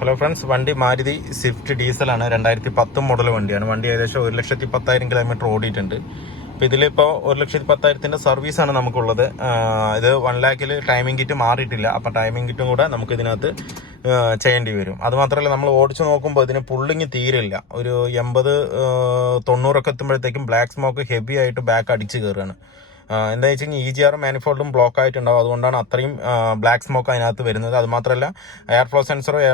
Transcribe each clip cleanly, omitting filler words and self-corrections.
Hello friends, വണ്ടി Maruti Swift ഡീസലാണ്. 2010 model വണ്ടിയാണ്. വണ്ടി ഏകദേശം 1,10,000 കിലോമീറ്റർ ഓടിയിട്ടുണ്ട്. അപ്പോൾ ഇതിലിപ്പോൾ 1,10,000 സർവീസാണ് നമുക്കുള്ളത്. ഇത് 1 ലാഖിൽ ടൈമിംഗ് കിറ്റ് മാറിയിട്ടില്ല. അപ്പം ടൈമിംഗ് കിറ്റും കൂടെ നമുക്ക് ഇതിനകത്ത് ചെയ്യേണ്ടി വരും. അതുമാത്രമല്ല, നമ്മൾ ഓടിച്ച് നോക്കുമ്പോൾ ഇതിന് പുള്ളിങ് തീരില്ല. ഒരു 80-90 എത്തുമ്പോഴത്തേക്കും ബ്ലാക്ക് സ്മോക്ക് ഹെവി ആയിട്ട് ബാക്ക് അടിച്ച് കയറുകയാണ്. എന്താ വെച്ച് കഴിഞ്ഞാൽ EGR മാനിഫോൾഡും ബ്ലോക്ക് ആയിട്ടുണ്ടാവും. അതുകൊണ്ടാണ് അത്രയും ബ്ലാക്ക് സ്മോക്ക് അതിനകത്ത് വരുന്നത്. അതുമാത്രമല്ല, എയർ ഫ്ലോ സെൻസറോ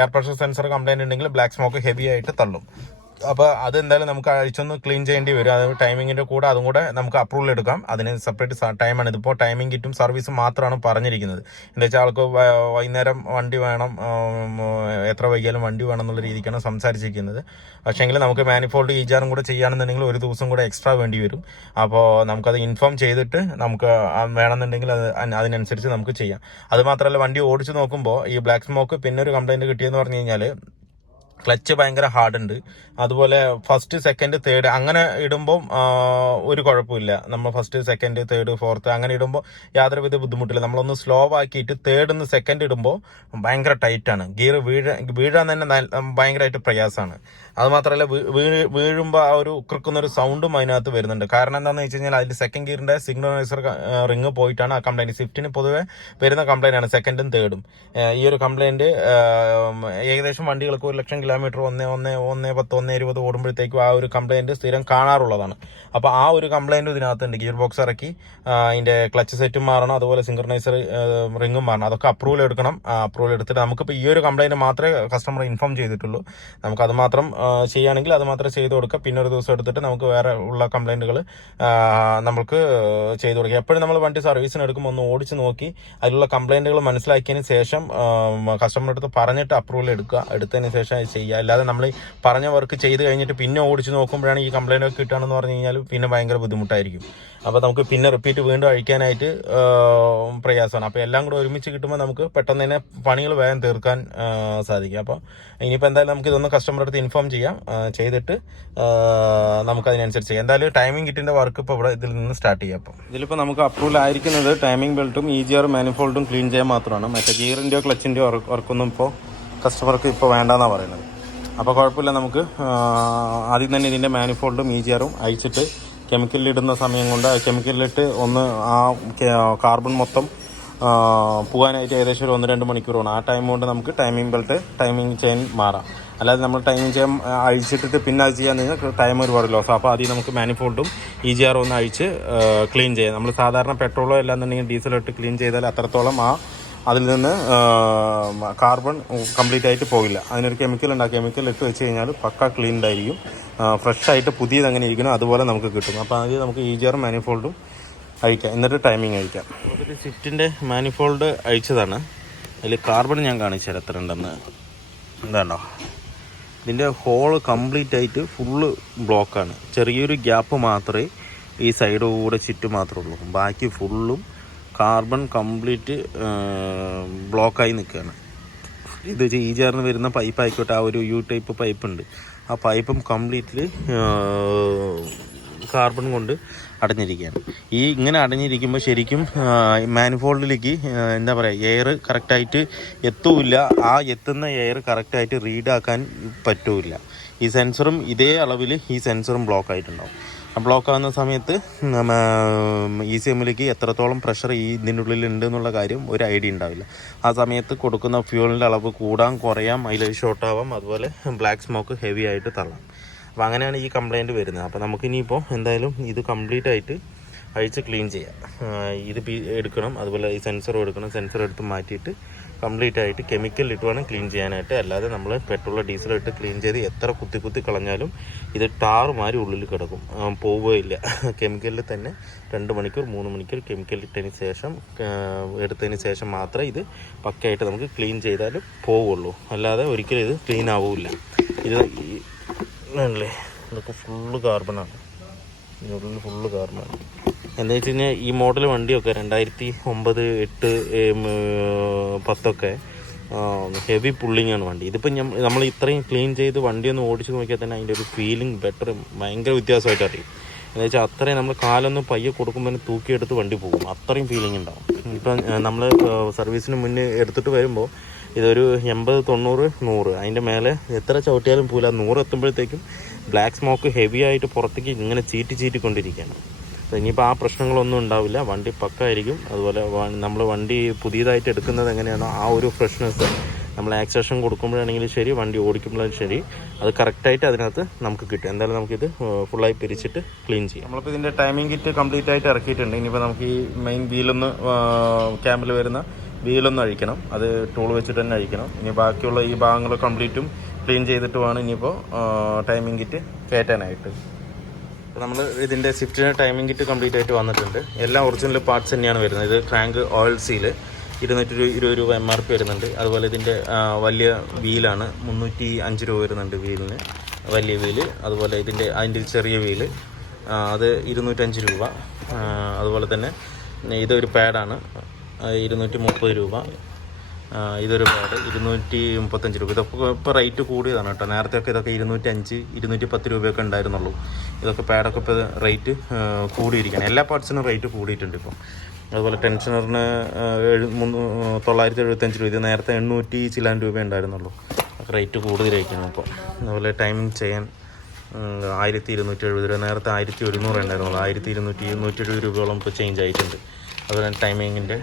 എയർ പ്രഷർ സെൻസർ കംപ്ലൈൻറ്റ് ഉണ്ടെങ്കിൽ ബ്ലാക്ക് സ്മോക്ക് ഹെവി ആയിട്ട് തള്ളും. അപ്പോൾ അതെന്തായാലും നമുക്ക് അഴിച്ചൊന്ന് ക്ലീൻ ചെയ്യേണ്ടി വരും. അത് ടൈമിങ്ങിൻ്റെ കൂടെ അതും കൂടെ നമുക്ക് അപ്രൂവൽ എടുക്കാം. അതിന് സെപ്പറേറ്റ് ടൈമാണ്. ഇതിപ്പോൾ ടൈമിംഗ് കിറ്റും സർവീസും മാത്രമാണ് പറഞ്ഞിരിക്കുന്നത്. എന്താ വെച്ചാൽ ആൾക്ക് വൈകുന്നേരം വണ്ടി വേണം, എത്ര വൈകിയാലും വണ്ടി വേണം എന്നുള്ള രീതിക്കാണ് സംസാരിച്ചിരിക്കുന്നത്. പക്ഷേങ്കിൽ നമുക്ക് മാനിഫോൾഡ് EGRും കൂടെ ചെയ്യുകയാണെന്നുണ്ടെങ്കിൽ ഒരു ദിവസം കൂടെ എക്സ്ട്രാ വേണ്ടി വരും. അപ്പോൾ നമുക്കത് ഇൻഫോം ചെയ്തിട്ട് നമുക്ക് വേണമെന്നുണ്ടെങ്കിൽ അതിനനുസരിച്ച് നമുക്ക് ചെയ്യാം. അതുമാത്രമല്ല, വണ്ടി ഓടിച്ച് നോക്കുമ്പോൾ ഈ ബ്ലാക്ക് സ്മോക്ക് പിന്നെ ഒരു കംപ്ലൈൻറ്റ് കിട്ടിയെന്ന് പറഞ്ഞു കഴിഞ്ഞാൽ ക്ലച്ച് ഭയങ്കര ഹാർഡുണ്ട്. അതുപോലെ ഫസ്റ്റ് സെക്കൻഡ് തേർഡ് അങ്ങനെ ഇടുമ്പോൾ ഒരു കുഴപ്പമില്ല. നമ്മൾ ഫസ്റ്റ് സെക്കൻഡ് തേർഡ് ഫോർത്ത് അങ്ങനെ ഇടുമ്പോൾ യാതൊരുവിധ ബുദ്ധിമുട്ടില്ല. നമ്മളൊന്ന് സ്ലോ ആക്കിയിട്ട് തേർഡിന്ന് സെക്കൻഡ് ഇടുമ്പോൾ ഭയങ്കര ടൈറ്റാണ്. ഗിയർ വീഴാൻ തന്നെ ഭയങ്കരമായിട്ട് പ്രയാസമാണ്. അതുമാത്രമല്ല, വീഴുമ്പോൾ ആ ഒരു ക്രിക്കുന്നൊരു സൗണ്ടും അതിനകത്ത് വരുന്നുണ്ട്. കാരണം എന്താണെന്ന് വെച്ച് കഴിഞ്ഞാൽ അതിൽ സെക്കൻഡ് ഗിയറിൻ്റെ സിഗ്നലൈസർ റിങ് പോയിട്ടാണ് ആ കംപ്ലൈൻറ്റ്. സ്വിഫ്റ്റിന് പൊതുവെ വരുന്ന കംപ്ലൈൻ്റ് ആണ് സെക്കൻഡും തേർഡും. ഈ ഒരു കംപ്ലൈൻറ്റ് ഏകദേശം വണ്ടികൾക്ക് 1,00,000 കിലോമീറ്റർ 1,10, 1,20 ഓടുമ്പോഴത്തേക്കും ആ ഒരു കംപ്ലൈൻറ്റ് സ്ഥിരം കാണാറുള്ളതാണ്. അപ്പോൾ ആ ഒരു കംപ്ലൈൻറ്റ് ഇതിനകത്തുണ്ട്. ഗിയർ ബോക്സ് ഇറക്കി അതിൻ്റെ ക്ലച്ച് സെറ്റും മാറണം, അതുപോലെ സിങ്ക്രണൈസർ റിങ്ങും മാറണം. അതൊക്കെ അപ്രൂവൽ എടുക്കണം. അപ്രൂവൽ എടുത്തിട്ട് നമുക്കിപ്പോൾ ഈ ഒരു കംപ്ലൈൻറ്റ് മാത്രമേ കസ്റ്റമർ ഇൻഫോം ചെയ്തിട്ടുള്ളൂ. നമുക്കത് മാത്രം ചെയ്യുകയാണെങ്കിൽ അത് മാത്രം ചെയ്ത് കൊടുക്കുക. പിന്നെ ഒരു ദിവസം എടുത്തിട്ട് നമുക്ക് വേറെ ഉള്ള കംപ്ലൈൻറ്റുകൾ നമുക്ക് ചെയ്ത് കൊടുക്കുക. എപ്പോഴും നമ്മൾ വണ്ടി സർവീസിന് എടുക്കുമ്പോൾ ഒന്ന് ഓടിച്ച് നോക്കി അതിലുള്ള കംപ്ലൈൻറ്റുകൾ മനസ്സിലാക്കിയതിന് ശേഷം കസ്റ്റമറുടെ അടുത്ത് പറഞ്ഞിട്ട് അപ്രൂവൽ എടുത്തതിന് ശേഷം ചെയ്യുക. അല്ലാതെ നമ്മൾ പറഞ്ഞ വർക്ക് ചെയ്ത് കഴിഞ്ഞിട്ട് പിന്നെ ഓടിച്ച് നോക്കുമ്പോഴാണ് ഈ കംപ്ലൈൻ്റ് ഒക്കെ കിട്ടുകയാണെന്ന് പറഞ്ഞു കഴിഞ്ഞാൽ പിന്നെ ഭയങ്കര ബുദ്ധിമുട്ടായിരിക്കും. അപ്പോൾ നമുക്ക് പിന്നെ റിപ്പീറ്റ് വീണ്ടും അഴിക്കാനായിട്ട് പ്രയാസമാണ്. അപ്പോൾ എല്ലാം കൂടെ ഒരുമിച്ച് കിട്ടുമ്പോൾ നമുക്ക് പെട്ടെന്ന് തന്നെ പണികൾ വേഗം തീർക്കാൻ സാധിക്കും. അപ്പോൾ ഇനിയിപ്പോൾ എന്തായാലും നമുക്ക് ഇതൊന്ന് കസ്റ്റമറുടെ അടുത്ത് ഇൻഫോം ചെയ്യാം. ചെയ്തിട്ട് നമുക്കതിനനുസരിച്ച് ചെയ്യാം. എന്തായാലും ടൈമിംഗ് കിറ്റിൻ്റെ വർക്ക് ഇപ്പോൾ ഇവിടെ ഇതിൽ നിന്ന് സ്റ്റാർട്ട് ചെയ്യാം. അപ്പോൾ ഇതിലിപ്പോൾ നമുക്ക് അപ്രൂവൽ ആയിരിക്കുന്നത് ടൈമിംഗ് ബെൽറ്റും EGR മാനിഫോൾഡും ക്ലീൻ ചെയ്യാൻ മാത്രമാണ്. മറ്റേ ഗിയറിൻ്റെയോ ക്ലച്ചിൻ്റെയോ വർക്കൊന്നും ഇപ്പോൾ കസ്റ്റമർക്ക് ഇപ്പോൾ വേണ്ടെന്നാണ് പറയുന്നത്. അപ്പോൾ കുഴപ്പമില്ല, നമുക്ക് ആദ്യം തന്നെ ഇതിൻ്റെ മാനിഫോൾഡും EGRും അയച്ചിട്ട് കെമിക്കലിലിടുന്ന സമയം കൊണ്ട് കെമിക്കലിലിട്ട് ഒന്ന് ആ കാർബൺ മൊത്തം പോകാനായിട്ട് ഏകദേശം ഒരു 1-2 മണിക്കൂർ വേണം. ആ ടൈം കൊണ്ട് നമുക്ക് ടൈമിംഗ് ബെൽറ്റ് ടൈമിംഗ് ചെയിൻ മാറാം. അല്ലാതെ നമ്മൾ ടൈമിംഗ് ചെയിൻ അഴിച്ചിട്ടിട്ട് പിന്നെ അത് ചെയ്യാൻ നിങ്ങൾ ടൈം ഒരുപാട് ലോസ്. അപ്പോൾ ആദ്യം നമുക്ക് മാനിഫോൾഡും EGRും ഒന്ന് അഴിച്ച് ക്ലീൻ ചെയ്യാം. നമ്മൾ സാധാരണ പെട്രോളോ അല്ലാന്നുണ്ടെങ്കിൽ ഡീസലോ ഇട്ട് ക്ലീൻ ചെയ്താൽ അത്രത്തോളം അതിൽ നിന്ന് കാർബൺ കംപ്ലീറ്റ് ആയിട്ട് പോകില്ല. അതിനൊരു കെമിക്കൽ ഉണ്ട്. ആ കെമിക്കൽ ഇട്ട് വെച്ച് കഴിഞ്ഞാൽ പക്ക ക്ലീൻഡ് ആയിരിക്കും. ഫ്രഷ് ആയിട്ട് പുതിയത് അങ്ങനെ ഇരിക്കണം, അതുപോലെ നമുക്ക് കിട്ടും. അപ്പോൾ ആദ്യം നമുക്ക് EGR മാനിഫോൾഡും അഴിക്കാം, എന്നിട്ട് ടൈമിംഗ് അഴിക്കാം. നമുക്കൊരു സ്വിഫ്റ്റിൻ്റെ മാനിഫോൾഡ് അഴിച്ചതാണ്. അതിൽ കാർബൺ ഞാൻ കാണിച്ചു തരാം എത്ര ഉണ്ടെന്ന്. എന്താണോ, ഇതിൻ്റെ ഹോള് കംപ്ലീറ്റ് ആയിട്ട് ഫുള്ള് ബ്ലോക്കാണ്. ചെറിയൊരു ഗ്യാപ്പ് മാത്രമേ ഈ സൈഡ് കൂടെ ചുറ്റും മാത്രമേ ഉള്ളൂ. ബാക്കി ഫുള്ളും കാർബൺ കംപ്ലീറ്റ് ബ്ലോക്കായി നിൽക്കുകയാണ്. ഇത് EGRന് വരുന്ന പൈപ്പ് ആയിക്കോട്ടെ, ആ ഒരു U ടൈപ്പ് പൈപ്പ് ഉണ്ട്. ആ പൈപ്പും കംപ്ലീറ്റ്ലി കാർബൺ കൊണ്ട് അടഞ്ഞിരിക്കുകയാണ്. ഈ ഇങ്ങനെ അടഞ്ഞിരിക്കുമ്പോൾ ശരിക്കും മാനിഫോൾഡിലേക്ക് എന്താ പറയുക, എയർ കറക്റ്റായിട്ട് എത്തൂല്ല. ആ എത്തുന്ന എയർ കറക്റ്റായിട്ട് റീഡാക്കാൻ പറ്റൂല. ഈ സെൻസറും ഇതേ അളവിൽ ഈ സെൻസറും ബ്ലോക്ക് ആയിട്ടുണ്ടാവും. ബ്ലോക്ക് ആകുന്ന സമയത്ത് ECMലേക്ക് എത്രത്തോളം പ്രഷർ ഇതിൻ്റെ ഉള്ളിൽ ഉണ്ട് എന്നുള്ള കാര്യം ഒരു ഐഡിയ ഉണ്ടാവില്ല. ആ സമയത്ത് കൊടുക്കുന്ന ഫ്യൂവലിൻ്റെ അളവ് കൂടാൻ കുറയാം, മൈലേജ് ഷോർട്ട് ആവാം, അതുപോലെ ബ്ലാക്ക് സ്മോക്ക് ഹെവി ആയിട്ട് തള്ളാം. അപ്പോൾ അങ്ങനെയാണ് ഈ കംപ്ലൈൻറ്റ് വരുന്നത്. അപ്പോൾ നമുക്കിനിയിപ്പോൾ എന്തായാലും ഇത് കംപ്ലീറ്റ് ആയിട്ട് അഴിച്ച് ക്ലീൻ ചെയ്യാം. ഇത് എടുക്കണം, അതുപോലെ ഈ സെൻസറും എടുക്കണം. സെൻസർ എടുത്ത് മാറ്റിയിട്ട് കംപ്ലീറ്റ് ആയിട്ട് കെമിക്കലിട്ട് വേണം ക്ലീൻ ചെയ്യാനായിട്ട്. അല്ലാതെ നമ്മൾ പെട്രോളോ ഡീസലോ ഇട്ട് ക്ലീൻ ചെയ്ത് എത്ര കുത്തി കളഞ്ഞാലും ഇത് ടാറുമാരി ഉള്ളിൽ കിടക്കും, പോവുകയില്ല. കെമിക്കലിൽ തന്നെ 2 മണിക്കൂർ 3 മണിക്കൂർ കെമിക്കലിട്ടതിന് ശേഷം എടുത്തതിന് ശേഷം മാത്രമേ ഇത് പക്കയായിട്ട് നമുക്ക് ക്ലീൻ ചെയ്താലും പോവുള്ളൂ. അല്ലാതെ ഒരിക്കലും ഇത് ക്ലീൻ ആവില്ല. ഇത് അല്ലേ, ഇതൊക്കെ ഫുള്ള് കാർബണാണ്. ഇതിനുള്ളിൽ ഫുള്ള് കാർബണാണ്. എന്താ വെച്ച് കഴിഞ്ഞാൽ ഈ മോഡൽ വണ്ടിയൊക്കെ 2009, 8, 10 ഹെവി പുള്ളിങ്ങാണ് വണ്ടി. ഇതിപ്പോൾ നമ്മൾ ഇത്രയും ക്ലീൻ ചെയ്ത് വണ്ടി ഒന്ന് ഓടിച്ച് നോക്കിയാൽ തന്നെ അതിൻ്റെ ഒരു ഫീലിംഗ് ബെറ്റർ ഭയങ്കര വ്യത്യാസമായിട്ട് അറിയും. എന്താ വെച്ചാൽ അത്രയും നമ്മൾ കാലൊന്നും പയ്യെ കൊടുക്കുമ്പോൾ തൂക്കിയെടുത്ത് വണ്ടി പോകും, അത്രയും ഫീലിംഗ് ഉണ്ടാവും. ഇപ്പം നമ്മൾ സർവീസിന് മുന്നേ എടുത്തിട്ട് വരുമ്പോൾ ഇതൊരു 80, 90, 100 അതിൻ്റെ മേലെ എത്ര ചവിട്ടിയാലും പോല 100 എത്തുമ്പോഴത്തേക്കും ബ്ലാക്ക് സ്മോക്ക് ഹെവി ആയിട്ട് പുറത്തേക്ക് ഇങ്ങനെ ചീറ്റിക്കൊണ്ടിരിക്കുകയാണ്. അപ്പോൾ ഇനിയിപ്പോൾ ആ പ്രശ്നങ്ങളൊന്നും ഉണ്ടാവില്ല, വണ്ടി പക്കായിരിക്കും. അതുപോലെ നമ്മൾ വണ്ടി പുതിയതായിട്ട് എടുക്കുന്നത് എങ്ങനെയാണോ ആ ഒരു ഫ്രഷ്നെസ് നമ്മൾ ആക്സേഷൻ കൊടുക്കുമ്പോഴാണെങ്കിലും ശരി, വണ്ടി ഓടിക്കുമ്പോഴും ശരി, അത് കറക്റ്റായിട്ട് അതിനകത്ത് നമുക്ക് കിട്ടും. എന്തായാലും നമുക്കിത് ഫുള്ളായി പിരിച്ചിട്ട് ക്ലീൻ ചെയ്യാം. നമ്മളിപ്പോൾ ഇതിൻ്റെ ടൈമിംഗ് കിറ്റ് കംപ്ലീറ്റ് ആയിട്ട് ഇറക്കിയിട്ടുണ്ട്. ഇനിയിപ്പോൾ നമുക്ക് ഈ മെയിൻ വീലൊന്ന് ക്യാമ്പിൽ വരുന്ന വീലൊന്ന് അഴിക്കണം. അത് ടൂൾ വെച്ചിട്ട് തന്നെ അഴിക്കണം. ഇനി ബാക്കിയുള്ള ഈ ഭാഗങ്ങൾ കംപ്ലീറ്റും ക്ലീൻ ചെയ്തിട്ട് വേണം ഇനിയിപ്പോൾ ടൈമിംഗ് കിറ്റ് കയറ്റാനായിട്ട്. നമ്മൾ ഇതിൻ്റെ സ്വിഫ്റ്റിൻ്റെ ടൈമിംഗ് കിറ്റ് കംപ്ലീറ്റ് ആയിട്ട് വന്നിട്ടുണ്ട്. എല്ലാം ഒറിജിനൽ പാർട്സ് തന്നെയാണ് വരുന്നത്. ഇത് ക്രാങ്ക് ഓയിൽ സീല് 220 രൂപ MRP വരുന്നുണ്ട്. അതുപോലെ ഇതിൻ്റെ വലിയ വീലാണ് 305 രൂപ വരുന്നുണ്ട് വീലിന്, വലിയ വീല്. അതുപോലെ അതിൻ്റെ ചെറിയ വീല് അത് 205 രൂപ. അതുപോലെ തന്നെ ഇതൊരു പാഡാണ് 230 രൂപ. ഇതൊരു പാഡ് 235 രൂപ. ഇതൊക്കെ ഇപ്പോൾ റേറ്റ് കൂടിയതാണ് കേട്ടോ. നേരത്തെയൊക്കെ ഇതൊക്കെ 205, 210 രൂപയൊക്കെ ഉണ്ടായിരുന്നുള്ളൂ. ഇതൊക്കെ പാഡൊക്കെ ഇപ്പോൾ റേറ്റ് കൂടിയിരിക്കുകയാണ്. എല്ലാ പാർട്സിനും റേറ്റ് കൂടിയിട്ടുണ്ട് ഇപ്പം. അതുപോലെ ടെൻഷനറിന് 975 രൂപ. ഇത് നേരത്തെ 800 ചില്ലാൻ രൂപ ഉണ്ടായിരുന്നുള്ളൂ. റേറ്റ് കൂടുതലായിരിക്കണം ഇപ്പോൾ. അതുപോലെ ടൈമിംഗ് ചെയ്യാൻ 1270 രൂപ. നേരത്തെ 1100 ഉണ്ടായിരുന്നുള്ളൂ. 1270 രൂപയോളം ഇപ്പോൾ ചേഞ്ച് ആയിട്ടുണ്ട്. അതുപോലെ ടൈമിങ്ങിൻ്റെ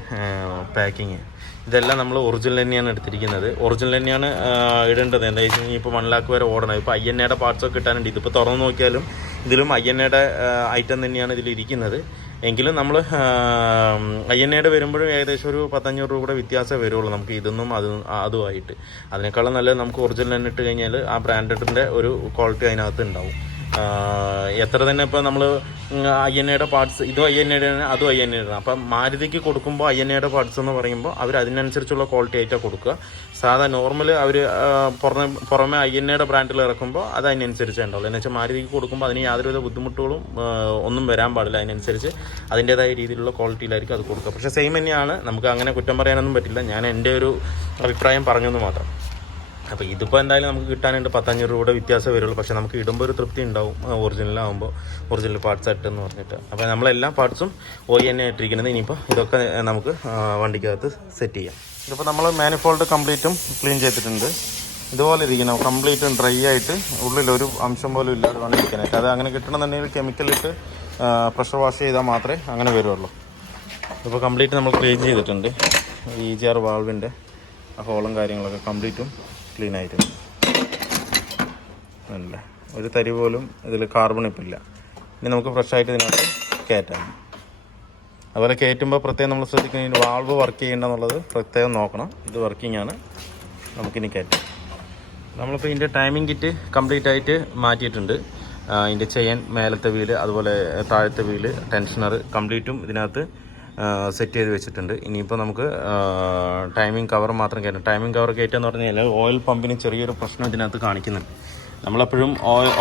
പാക്കിങ് ഇതെല്ലാം നമ്മൾ ഒറിജിനൽ തന്നെയാണ് എടുത്തിരിക്കുന്നത്. ഒറിജിനൽ തന്നെയാണ് ഇടേണ്ടത്. എന്താ വെച്ച് കഴിഞ്ഞാൽ ഇപ്പോൾ 1 lakh വരെ ഓടണം. ഇപ്പോൾ INA പാർട്സൊക്കെ കിട്ടാനുണ്ട്. ഇതിപ്പോൾ തുറന്ന് നോക്കിയാലും ഇതിലും INA ഐറ്റം തന്നെയാണ് ഇതിലിരിക്കുന്നത്. എങ്കിലും നമ്മൾ INA വരുമ്പോഴും ഏകദേശം ഒരു 1,500 രൂപയുടെ വ്യത്യാസമേ വരുള്ളൂ നമുക്ക് ഇതൊന്നും അതുമായിട്ട്. അതിനേക്കാളും നല്ലത് നമുക്ക് ഒറിജിനൽ തന്നെ ഇട്ട് കഴിഞ്ഞാൽ ആ ബ്രാൻഡഡിൻ്റെ ഒരു ക്വാളിറ്റി അതിനകത്ത് ഉണ്ടാവും. എത്ര തന്നെ ഇപ്പോൾ നമ്മൾ INA പാർട്സ് ഇതും INA അതും INA. അപ്പം മാരുതിക്ക് കൊടുക്കുമ്പോൾ INA പാർട്സ് എന്ന് പറയുമ്പോൾ അവർ അതിനനുസരിച്ചുള്ള ക്വാളിറ്റി ആയിട്ടാണ് കൊടുക്കുക. സാധാ നോർമൽ അവർ പുറമെ INA ബ്രാൻഡിൽ ഇറക്കുമ്പോൾ അത് അതിനനുസരിച്ച് ഉണ്ടാവുള്ളൂ. എന്ന് വെച്ചാൽ മാരുതിക്ക് കൊടുക്കുമ്പോൾ അതിന് യാതൊരുവിധ ബുദ്ധിമുട്ടുകളും ഒന്നും വരാൻ പാടില്ല. അതിനനുസരിച്ച് അതിൻ്റേതായ രീതിയിലുള്ള ക്വാളിറ്റിയിലായിരിക്കും അത് കൊടുക്കുക. പക്ഷേ സെയിം തന്നെയാണ്, നമുക്ക് അങ്ങനെ കുറ്റം പറയാനൊന്നും പറ്റില്ല. ഞാൻ എൻ്റെ ഒരു അഭിപ്രായം പറഞ്ഞെന്ന് മാത്രം. അപ്പോൾ ഇതിപ്പോൾ എന്തായാലും നമുക്ക് കിട്ടാനുണ്ട് 1,500 രൂപയുടെ വ്യത്യാസം വരുള്ളൂ. പക്ഷേ നമുക്ക് ഇടുമ്പോൾ ഒരു തൃപ്തി ഉണ്ടാവും ഒറിജിനലാകുമ്പോൾ, ഒറിജിനൽ പാർട്സ് ഇട്ടെന്ന് പറഞ്ഞിട്ട്. അപ്പോൾ നമ്മളെല്ലാ പാർട്സും OE ഇട്ടിരിക്കുന്നത്. ഇനിയിപ്പോൾ ഇതൊക്കെ നമുക്ക് വണ്ടിക്കകത്ത് സെറ്റ് ചെയ്യാം. ഇതിപ്പോൾ നമ്മൾ മാനിഫോൾഡ് കംപ്ലീറ്റും ക്ലീൻ ചെയ്തിട്ടുണ്ട്. ഇതുപോലെ ഇരിക്കണം, കംപ്ലീറ്റ് ഡ്രൈ ആയിട്ട് ഉള്ളിലൊരു അംശം പോലും ഇല്ലാതെ വേണം ഇരിക്കാനായിട്ട്. അത് അങ്ങനെ കിട്ടണമെന്നുണ്ടെങ്കിൽ കെമിക്കലിട്ട് പ്രഷർ വാഷ് ചെയ്താൽ മാത്രമേ അങ്ങനെ വരുള്ളൂ. ഇപ്പോൾ കംപ്ലീറ്റ് നമ്മൾ ക്ലീൻ ചെയ്തിട്ടുണ്ട്. EGR വാൾവിൻ്റെ ഹോളും കാര്യങ്ങളൊക്കെ കംപ്ലീറ്റും ക്ലീൻ ആയിട്ടുണ്ട്. അല്ല ഒരു തരി പോലും ഇതിൽ കാർബൺ ഇപ്പം ഇല്ല. ഇനി നമുക്ക് ഫ്രഷായിട്ട് ഇതിനകത്ത് കയറ്റാം. അതുപോലെ കയറ്റുമ്പോൾ പ്രത്യേകം നമ്മൾ ശ്രദ്ധിക്കുന്നത് വാൾവ് വർക്ക് ചെയ്യേണ്ടതെന്നുള്ളത് പ്രത്യേകം നോക്കണം. ഇത് വർക്കിംഗ് ആണ്. നമുക്കിനി കയറ്റാം. നമ്മളിപ്പോൾ ഇതിൻ്റെ ടൈമിംഗ് കിറ്റ് കംപ്ലീറ്റ് ആയിട്ട് മാറ്റിയിട്ടുണ്ട്. ഇതിൻ്റെ ചെയിൻ, മേലത്തെ വീല്, അതുപോലെ താഴത്തെ വീല്, ടെൻഷനർ കംപ്ലീറ്റും ഇതിനകത്ത് സെറ്റ് ചെയ്ത് വെച്ചിട്ടുണ്ട്. ഇനിയിപ്പോൾ നമുക്ക് ടൈമിംഗ് കവർ മാത്രം കയറ്റണം. ടൈമിംഗ് കവർ കയറ്റുകയെന്ന് പറഞ്ഞു കഴിഞ്ഞാൽ ഓയിൽ പമ്പിന് ചെറിയൊരു പ്രശ്നം ഇതിനകത്ത് കാണിക്കുന്നുണ്ട്. നമ്മളെപ്പോഴും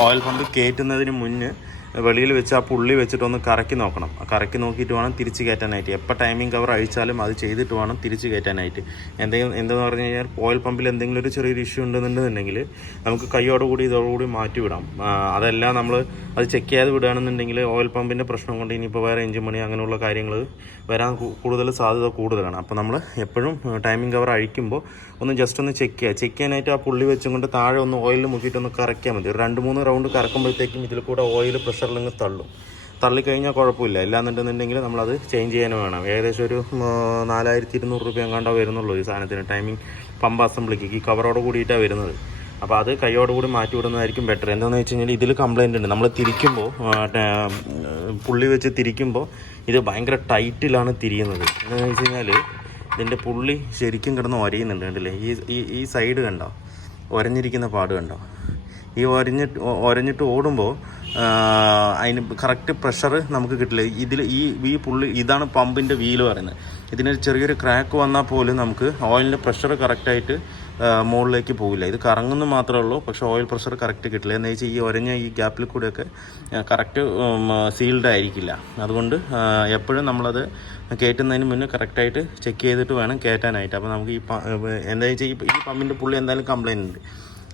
ഓയിൽ പമ്പ് കയറ്റുന്നതിന് മുന്നേ വെളിയിൽ വെച്ച് ആ പുള്ളി വെച്ചിട്ടൊന്ന് കറക്കി നോക്കണം. കറക്കി നോക്കിയിട്ട് വേണം തിരിച്ച് കയറ്റാനായിട്ട്. എപ്പോൾ ടൈമിംഗ് കവർ അഴിച്ചാലും അത് ചെയ്തിട്ട് വേണം തിരിച്ച് കയറ്റാനായിട്ട്. എന്തെന്ന് പറഞ്ഞു കഴിഞ്ഞാൽ ഓയിൽ പമ്പിൽ എന്തെങ്കിലും ഒരു ചെറിയൊരു ഇഷ്യൂ ഉണ്ടെന്നുണ്ടെങ്കിൽ നമുക്ക് കൈയോടുകൂടി ഇതോടുകൂടി മാറ്റി വിടാം. അതെല്ലാം നമ്മൾ അത് ചെക്ക് ചെയ്യാതെ വിടുകയാണെന്നുണ്ടെങ്കിൽ ഓയിൽ പമ്പിൻ്റെ പ്രശ്നം കൊണ്ട് ഇനിയിപ്പോൾ വേറെ എഞ്ചിൻ പണി അങ്ങനെയുള്ള കാര്യങ്ങൾ വരാൻ സാധ്യത കൂടുതലാണ്. അപ്പോൾ നമ്മൾ എപ്പോഴും ടൈമിംഗ് കവർ അഴിക്കുമ്പോൾ ഒന്ന് ജസ്റ്റ് ഒന്ന് ചെക്ക് ചെയ്യാനായിട്ട് ആ പുള്ളി വെച്ചും കൊണ്ട് താഴെ ഒന്ന് ഓയിലിൽ മുക്കിയിട്ടൊന്ന് കറക്കിയാൽ മതി. ഒരു 2-3 റൗണ്ട് കറക്കുമ്പോഴത്തേക്കും ഇതിൽ കൂടെ ഓയിൽ പ്രഷറിലങ്ങ് തള്ളിക്കഴിഞ്ഞാൽ കുഴപ്പമില്ല. ഇല്ലാന്നുണ്ടെന്നുണ്ടെങ്കിൽ നമ്മളത് ചേഞ്ച് ചെയ്യാനും വേണം. ഏകദേശം ഒരു 4200 രൂപ എങ്ങാണ്ടാണ് വരുന്നുള്ളൂ ഈ സാധനത്തിന്. ടൈമിംഗ് പമ്പ് അസംബ്ലിക്ക് ഈ കവറോട് കൂടിയിട്ടാണ് വരുന്നത്. അപ്പോൾ അത് കൈയോടുകൂടി മാറ്റി വിടുന്നതായിരിക്കും ബെറ്റർ. എന്താണെന്ന് വെച്ച് കഴിഞ്ഞാൽ ഇതിൽ കംപ്ലയിൻ്റ് ഉണ്ട്. നമ്മൾ തിരിക്കുമ്പോൾ പുള്ളി വെച്ച് തിരിക്കുമ്പോൾ ഇത് ഭയങ്കര ടൈറ്റിലാണ് തിരിയുന്നത്. എന്താണെന്ന് വെച്ച് കഴിഞ്ഞാൽ ഇതിൻ്റെ പുള്ളി ശരിക്കും കിടന്ന് ഒരയുന്നുണ്ട്. കണ്ടില്ലേ, ഈ സൈഡ് കണ്ടോ, ഒരഞ്ഞിരിക്കുന്ന പാട് കണ്ടോ. ഈ ഒരഞ്ഞിട്ട് ഓടുമ്പോൾ അതിന് കറക്റ്റ് പ്രഷർ നമുക്ക് കിട്ടില്ല. ഈ പുള്ളി ഇതാണ് പമ്പിൻ്റെ വീല് പറയുന്നത്. ഇതിനൊരു ചെറിയൊരു ക്രാക്ക് വന്നാൽ പോലും നമുക്ക് ഓയിലിൻ്റെ പ്രഷർ കറക്റ്റായിട്ട് മുകളിലേക്ക് പോകില്ല. ഇത് കറങ്ങുന്നു മാത്രമേ ഉള്ളൂ, പക്ഷേ ഓയിൽ പ്രഷർ കറക്റ്റ് കിട്ടില്ല. എന്ന് വെച്ചാൽ ഈ ഒരഞ്ഞ ഈ ഗ്യാപ്പിൽ കൂടെയൊക്കെ കറക്റ്റ് സീൽഡ് ആയിരിക്കില്ല. അതുകൊണ്ട് എപ്പോഴും നമ്മളത് കയറ്റുന്നതിന് മുന്നേ കറക്റ്റായിട്ട് ചെക്ക് ചെയ്തിട്ട് വേണം കയറ്റാനായിട്ട്. അപ്പോൾ നമുക്ക് എന്താ വെച്ചാൽ ഈ പമ്പിൻ്റെ പുള്ളി എന്തായാലും കംപ്ലയിൻ്റ് ഉണ്ട്.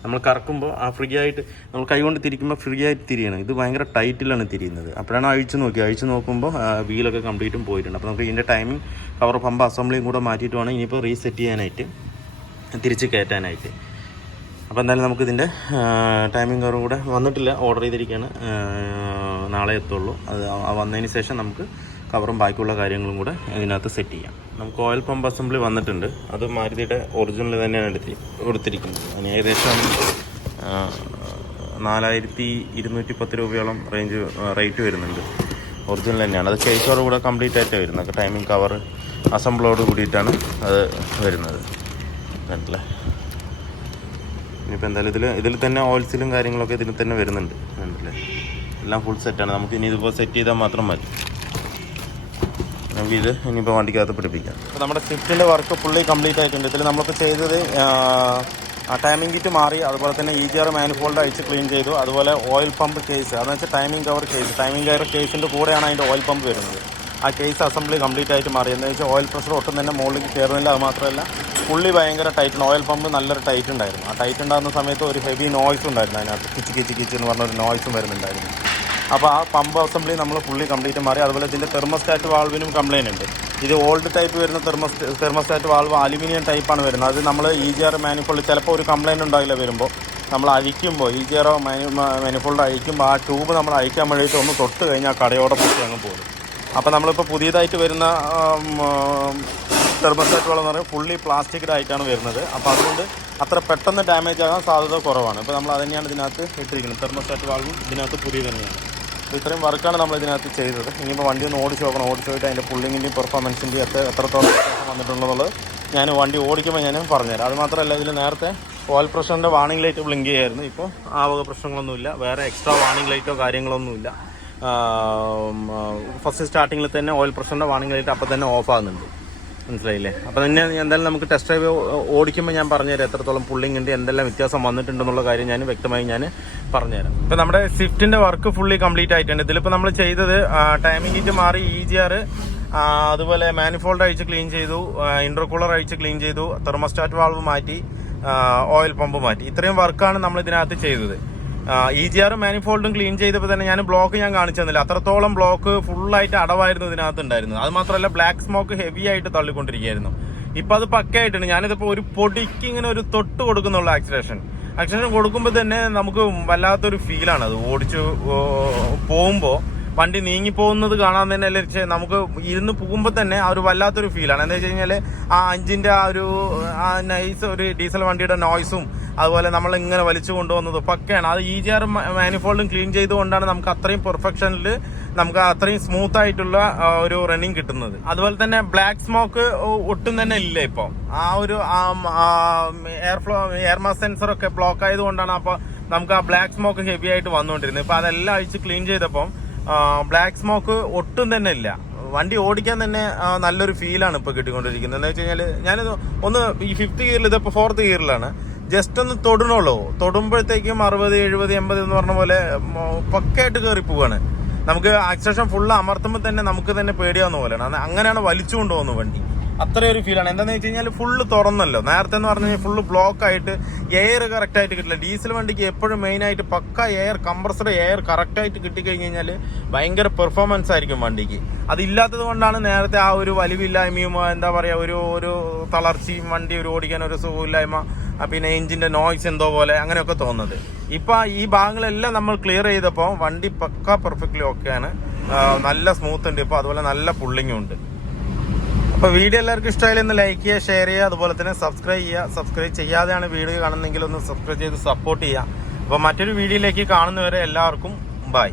നമ്മൾ കറക്കുമ്പോൾ ആ ഫ്രീ ആയിട്ട് നമ്മൾ കൈകൊണ്ട് തിരിക്കുമ്പോൾ ഫ്രീ ആയിട്ട് തിരിയണം. ഇത് ഭയങ്കര ടൈറ്റിലാണ് തിരിയുന്നത്. അപ്പോഴാണ് അഴിച്ച് നോക്കുമ്പോൾ വീലൊക്കെ കംപ്ലീറ്റും പോയിട്ടുണ്ട്. അപ്പോൾ നമുക്ക് ഇതിൻ്റെ ടൈമിംഗ് കവർ പമ്പ് അസംബ്ലിയും കൂടെ മാറ്റിയിട്ട് വേണം ഇനിയിപ്പോൾ റീസെറ്റ് ചെയ്യാനായിട്ട്. തിരിച്ച് കയറ്റാനായിട്ട്. അപ്പോൾ എന്തായാലും നമുക്കിതിൻ്റെ ടൈമിംഗ് കവറും കൂടെ വന്നിട്ടില്ല, ഓർഡർ ചെയ്തിരിക്കുകയാണ്, നാളെ എത്തുള്ളൂ. അത് വന്നതിന് ശേഷം നമുക്ക് കവറും ബാക്കിയുള്ള കാര്യങ്ങളും കൂടെ ഇതിനകത്ത് സെറ്റ് ചെയ്യാം. നമുക്ക് ഓയിൽ പമ്പ് അസംബ്ലി വന്നിട്ടുണ്ട്. അത് മാരുതിയുടെ ഒറിജിനൽ തന്നെയാണ് കൊടുത്തിരിക്കുന്നത്. അതിന് ഏകദേശം 4210 രൂപയോളം റേറ്റ് വരുന്നുണ്ട്. ഒറിജിനൽ തന്നെയാണ്. അത് കേസോട് കൂടെ കംപ്ലീറ്റ് ആയിട്ട് വരുന്നത്. ടൈമിംഗ് കവർ അസംബ്ലോട് കൂടിയിട്ടാണ് അത് വരുന്നത്. കണ്ടില്ലേ? ഇനിയിപ്പോൾ എന്തായാലും ഇതിൽ തന്നെ ഓയിൽസിലും കാര്യങ്ങളൊക്കെ ഇതിൽ തന്നെ വരുന്നുണ്ട്. കണ്ടില്ലേ? എല്ലാം ഫുൾ സെറ്റാണ്. നമുക്ക് ഇനി ഇതിപ്പോൾ സെറ്റ് ചെയ്താൽ മാത്രം മതി. നമുക്കിത് ഇനിയിപ്പോൾ വണ്ടിക്കകത്ത് പിടിപ്പിക്കാം. അപ്പോൾ നമ്മുടെ സ്വിഫ്റ്റിൻ്റെ വർക്ക് ഫുള്ളി കംപ്ലീറ്റ് ആയിട്ടുണ്ട്. ഇതിൽ നമ്മളിപ്പോൾ ചെയ്തത് ടൈമിംഗ് കിറ്റ് മാറി, അതുപോലെ തന്നെ EGR മാനിഫോൾഡ് അഴിച്ച് ക്ലീൻ ചെയ്തു. അതുപോലെ ഓയിൽ പമ്പ് കേസ്, അതെന്ന് വെച്ചാൽ ടൈമിംഗ് കവർ കേസിൻ്റെ കൂടെയാണ് അതിൻ്റെ ഓയിൽ പമ്പ് വരുന്നത്. ആ കേസ് അസംബ്ലി കംപ്ലീറ്റ് ആയിട്ട് മാറി. എന്ന് വെച്ചാൽ ഓയിൽ പ്രഷർ ഒട്ടും തന്നെ മുകളിലേക്ക് കയറുന്നില്ല. അത് മാത്രമല്ല പുള്ളി ഭയങ്കര ടൈറ്റ്, ഓയിൽ പമ്പ് നല്ലൊരു ടൈറ്റ് ഉണ്ടായിരുന്നു. ആ ടൈറ്റ് ഉണ്ടാകുന്ന സമയത്ത് ഒരു ഹെവി നോയ്സ് ഉണ്ടായിരുന്നു. അതിനകത്ത് കിച്ച് എന്ന് പറഞ്ഞൊരു നോയ്സും വരുന്നുണ്ടായിരുന്നു. അപ്പോൾ ആ പമ്പ് അസംബ്ലി നമ്മൾ ഫുള്ളി കംപ്ലീറ്റ് മാറി. അതുപോലെ ഇതിൻ്റെ തെർമോസ്റ്റാറ്റ് വാൾവിനും കംപ്ലൈൻറ്റ് ഉണ്ട്. ഇത് ഓൾഡ് ടൈപ്പ് വരുന്ന തെർമോസ്റ്റാറ്റ് വാൾവ് അലുമിനിയം ടൈപ്പാണ് വരുന്നത്. അത് നമ്മൾ EGR മാനിഫോൾഡ് ചിലപ്പോൾ ഒരു കംപ്ലൈൻറ്റ് ഉണ്ടാകില്ല വരുമ്പോൾ. നമ്മൾ അഴിക്കുമ്പോൾ EGR മാനിഫോൾഡ് അഴിക്കുമ്പോൾ ആ ട്യൂബ് നമ്മൾ അഴിക്കാൻ വേണ്ടിയിട്ട് ഒന്ന് തൊട്ട് കഴിഞ്ഞാൽ കടയോടെ പൊട്ടി അങ്ങ് പോകും. അപ്പോൾ നമ്മളിപ്പോൾ പുതിയതായിട്ട് വരുന്ന തെർമോസ്റ്റാറ്റ് വാൾവ് എന്ന് പറയുന്നത് ഫുള്ളി പ്ലാസ്റ്റിക്ഡ് ആയിട്ടാണ് വരുന്നത്. അപ്പോൾ അതുകൊണ്ട് അത്ര പെട്ടെന്ന് ഡാമേജ് ആകാൻ സാധ്യത കുറവാണ്. ഇപ്പോൾ നമ്മൾ അത് തന്നെയാണ് ഇതിനകത്ത് ഇട്ടിരിക്കുന്നത്. തെർമോസ്റ്റാറ്റ് വാൾവും ഇതിനകത്ത് പുതിയ തന്നെയാണ്. അപ്പോൾ ഇത്രയും വർക്കാണ് നമ്മൾ ഇതിനകത്ത് ചെയ്തത്. ഇനിയിപ്പോൾ വണ്ടി ഒന്ന് ഓടിച്ച് നോക്കണം. ഓടിച്ച് പോയിട്ട് അതിൻ്റെ പുള്ളിങ്ങിൻ്റെയും പെർഫോമൻസിൻ്റെയും എത്രത്തോളം വന്നിട്ടുണ്ടെന്നുള്ളത് ഞാൻ വണ്ടി ഓടിക്കുമ്പോൾ ഞാൻ പറഞ്ഞുതരാം. അത് മാത്രമല്ല, ഇതിൽ നേരത്തെ ഓയിൽ പ്രഷറിൻ്റെ വാർണിംഗ് ലൈറ്റ് ബ്ലിങ്ക് ചെയ്യായിരുന്നു. ഇപ്പോൾ ആ വക പ്രശ്നങ്ങളൊന്നുമില്ല. വേറെ എക്സ്ട്രാ വാർണിംഗ് ലൈറ്റോ കാര്യങ്ങളൊന്നുമില്ല. ഫസ്റ്റ് സ്റ്റാർട്ടിങ്ങിൽ തന്നെ ഓയിൽ പ്രഷറിൻ്റെ വാർണിംഗ് ലൈറ്റ് അപ്പോൾ തന്നെ ഓഫ് ആകുന്നുണ്ട്. മനസ്സിലായില്ലേ? അപ്പോൾ തന്നെ എന്തായാലും നമുക്ക് ടെസ്റ്റ് ഡ്രൈവ് ഓടിക്കുമ്പോൾ ഞാൻ പറഞ്ഞുതരാം എത്രത്തോളം പുള്ളിങ് ഉണ്ട്, എന്തെല്ലാം വ്യത്യാസം വന്നിട്ടുണ്ടെന്നുള്ള കാര്യം ഞാൻ വ്യക്തമായി പറഞ്ഞുതരാം. ഇപ്പോൾ നമ്മുടെ സ്വിഫ്റ്റിൻ്റെ വർക്ക് ഫുള്ളി കംപ്ലീറ്റ് ആയിട്ടുണ്ട്. ഇതിലിപ്പോൾ നമ്മൾ ചെയ്തത് ടൈമിംഗ് കിറ്റ് മാറി, EGR അതുപോലെ മാനിഫോൾഡ് അഴിച്ച് ക്ലീൻ ചെയ്തു, ഇൻട്രോകൂളർ അഴിച്ച് ക്ലീൻ ചെയ്തു, തെർമോസ്റ്റാറ്റ് വാൾവ് മാറ്റി, ഓയിൽ പമ്പ് മാറ്റി. ഇത്രയും വർക്കാണ് നമ്മൾ ഇതിനകത്ത് ചെയ്തത്. EGR മാനിഫോൾഡും ക്ലീൻ ചെയ്തപ്പോൾ തന്നെ ഞാൻ കാണിച്ചു തന്നില്ല. അത്രത്തോളം ബ്ലോക്ക് ഫുള്ളായിട്ട് അടവായിരുന്നു ഇതിനകത്ത് ഉണ്ടായിരുന്നത്. അത് മാത്രമല്ല ബ്ലാക്ക് സ്മോക്ക് ഹെവി ആയിട്ട് തള്ളിക്കൊണ്ടിരിക്കുകയായിരുന്നു. ഇപ്പം അത് പക്കയായിട്ടുണ്ട്. ഞാനിതിപ്പോൾ ഒരു പൊടിക്ക് ഇങ്ങനെ ഒരു തൊട്ട് കൊടുക്കുന്നുള്ള ആക്സിലേഷൻ കൊടുക്കുമ്പോൾ തന്നെ നമുക്ക് വല്ലാത്തൊരു ഫീലാണ്. അത് ഓടിച്ച് പോകുമ്പോൾ വണ്ടി നീങ്ങിപ്പോകുന്നത് കാണാൻ തന്നെ അല്ലേ, നമുക്ക് ഇരുന്ന് പോകുമ്പോൾ തന്നെ ആ ഒരു വല്ലാത്തൊരു ഫീലാണ്. എന്താ വെച്ച് കഴിഞ്ഞാൽ ആ അഞ്ചിൻ്റെ ആ നൈസ് ഒരു ഡീസൽ വണ്ടിയുടെ നോയ്സും അതുപോലെ നമ്മൾ ഇങ്ങനെ വലിച്ചു കൊണ്ടുപോകുന്നത് പക്കയാണ്. അത് EGR മാനിഫോൾഡും ക്ലീൻ ചെയ്തുകൊണ്ടാണ് നമുക്ക് അത്രയും പെർഫെക്ഷനിൽ നമുക്ക് അത്രയും സ്മൂത്ത് ആയിട്ടുള്ള ഒരു റണ്ണിങ് കിട്ടുന്നത്. അതുപോലെ തന്നെ ബ്ലാക്ക് സ്മോക്ക് ഒട്ടും തന്നെ ഇല്ല. ഇപ്പോൾ ആ ഒരു എയർ മാസ് സെൻസർ ഒക്കെ ബ്ലോക്ക് ആയതുകൊണ്ടാണ് അപ്പോൾ നമുക്ക് ആ ബ്ലാക്ക് സ്മോക്ക് ഹെവി ആയിട്ട് വന്നുകൊണ്ടിരുന്നത്. ഇപ്പോൾ അതെല്ലാം അഴിച്ച് ക്ലീൻ ചെയ്തപ്പം ബ്ലാക്ക് സ്മോക്ക് ഒട്ടും തന്നെ ഇല്ല. വണ്ടി ഓടിക്കാൻ തന്നെ നല്ലൊരു ഫീലാണ് ഇപ്പോൾ കിട്ടിക്കൊണ്ടിരിക്കുന്നത്. എന്ന് വെച്ച് കഴിഞ്ഞാൽ ഞാനിത് ഒന്ന് ഈ 5th ഗിയറിൽ, ഇതിപ്പോൾ 4th ഗിയറിലാണ്, ജസ്റ്റ് ഒന്ന് തൊടണുള്ളൂ. തൊടുമ്പോഴത്തേക്കും 60, 70, 80 എന്ന് പറഞ്ഞ പോലെ പക്കയായിട്ട് കയറി പോവാണ്. നമുക്ക് ആക്സിലേഷൻ ഫുള്ള് അമർത്തുമ്പോൾ തന്നെ നമുക്ക് തന്നെ പേടിയാവുന്ന പോലെയാണ്. അങ്ങനെയാണ് വലിച്ചു കൊണ്ടുപോകുന്നത് വണ്ടി. അത്രയൊരു ഫീലാണ്. എന്താണെന്ന് വെച്ച് കഴിഞ്ഞാൽ ഫുള്ള് തുറന്നല്ലോ. നേരത്തെ എന്ന് പറഞ്ഞു കഴിഞ്ഞാൽ ഫുള്ള് ബ്ലോക്ക് ആയിട്ട് എയർ കറക്റ്റായിട്ട് കിട്ടില്ല. ഡീസൽ വണ്ടിക്ക് എപ്പോഴും മെയിനായിട്ട് പക്ക എയർ, കംപ്രസർ എയർ കറക്റ്റായിട്ട് കിട്ടിക്കഴിഞ്ഞ് കഴിഞ്ഞാൽ ഭയങ്കര പെർഫോമൻസ് ആയിരിക്കും വണ്ടിക്ക്. അതില്ലാത്തത് കൊണ്ടാണ് നേരത്തെ ആ ഒരു വലിവില്ലായ്മയും എന്താ പറയുക ഒരു തളർച്ചയും വണ്ടി ഒരു ഓടിക്കാൻ ഒരു സുഖമില്ലായ്മ, പിന്നെ എഞ്ചിൻ്റെ നോയ്സ് എന്തോ പോലെ അങ്ങനെയൊക്കെ തോന്നുന്നത്. ഇപ്പം ഈ ഭാഗങ്ങളെല്ലാം നമ്മൾ ക്ലിയർ ചെയ്തപ്പോൾ വണ്ടി പക്ക പെർഫെക്റ്റ്ലി ഓക്കെയാണ്. നല്ല സ്മൂത്ത് ഉണ്ട് ഇപ്പോൾ, അതുപോലെ നല്ല പുള്ളിങ്ങും ഉണ്ട്. അപ്പോൾ വീഡിയോ എല്ലാവർക്കും ഇഷ്ടമായാലും ലൈക്ക് ചെയ്യുക, ഷെയർ ചെയ്യുക, അതുപോലെ തന്നെ സബ്സ്ക്രൈബ് ചെയ്യുക. സബ്സ്ക്രൈബ് ചെയ്യാതെയാണ് വീഡിയോ കാണുന്നതെങ്കിൽ ഒന്ന് സബ്സ്ക്രൈബ് ചെയ്ത് സപ്പോർട്ട് ചെയ്യുക. അപ്പോൾ മറ്റൊരു വീഡിയോയിലേക്ക് കാണുന്നവരെ എല്ലാവർക്കും ബൈ.